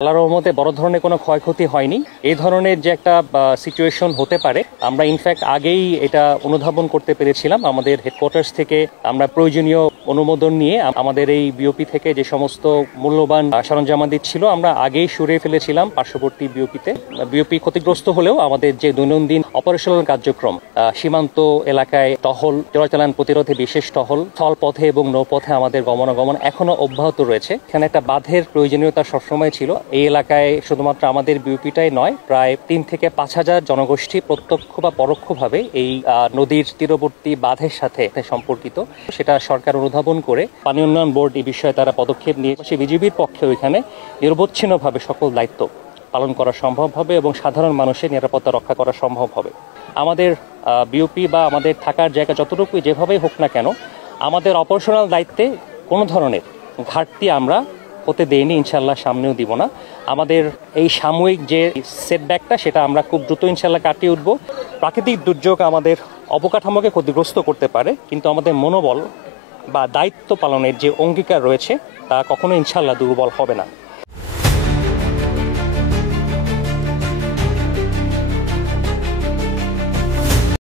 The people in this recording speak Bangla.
আল্লাহর রহমতে বড় ধরনের কোনো ক্ষয়ক্ষতি হয়নি। এই ধরনের যে একটা সিচুয়েশন হতে পারে, আমরা ইনফ্যাক্ট আগেই এটা অনুধাবন করতে পেরেছিলাম। আমাদের হেডকোয়ার্টার্স থেকে আমরা প্রয়োজনীয় অনুমোদন নিয়ে আমাদের এই বিওপি থেকে যে সমস্ত মূল্যবান সরঞ্জামাদি ছিল আমরা আগেই সরিয়ে ফেলেছিলাম পার্শ্ববর্তী বিওপিতে। বিওপি ক্ষতিগ্রস্ত হলেও আমাদের যে দৈনন্দিন অপারেশনাল কার্যক্রম, সীমান্ত এলাকায় টহল, চোরাচালান প্রতিরোধে বিশেষ টহল, স্থলপথে এবং নৌপথে আমাদের গমনাগমন এখনো অব্যাহত রয়েছে। এখানে একটা বাঁধের প্রয়োজনীয়তা সবসময় ছিল। এই এলাকায় শুধুমাত্র আমাদের বিওপিটাই নয়, প্রায় ৩ থেকে ৫ হাজার জনগোষ্ঠী প্রত্যক্ষ বা পরোক্ষভাবে এই নদীর তীরবর্তী বাঁধের সাথে সম্পর্কিত। সেটা সরকার অনুধাবন করে পানি উন্নয়ন বোর্ড এই বিষয়ে তারা পদক্ষেপ নিয়ে বিজিবির পক্ষে ওইখানে নিরবচ্ছিন্নভাবে সকল দায়িত্ব পালন করা সম্ভব হবে এবং সাধারণ মানুষের নিরাপত্তা রক্ষা করা সম্ভব হবে। আমাদের বিওপি বা আমাদের থাকার জায়গা যতটুকুই যেভাবেই হোক না কেন, আমাদের অপারেশনাল দায়িত্বে কোনো ধরনের ঘাটতি আমরা হতে দেয়নি, ইনশাল্লাহ সামনেও দিব না। আমাদের এই সাময়িক যে সেটব্যাকটা সেটা আমরা খুব দ্রুত ইনশাল্লাহ কাটিয়ে উঠব। প্রাকৃতিক দুর্যোগ আমাদের অবকাঠামোকে ক্ষতিগ্রস্ত করতে পারে, কিন্তু আমাদের মনোবল বা দায়িত্ব পালনের যে অঙ্গীকার রয়েছে তা কখনো ইনশাল্লাহ দুর্বল হবে না।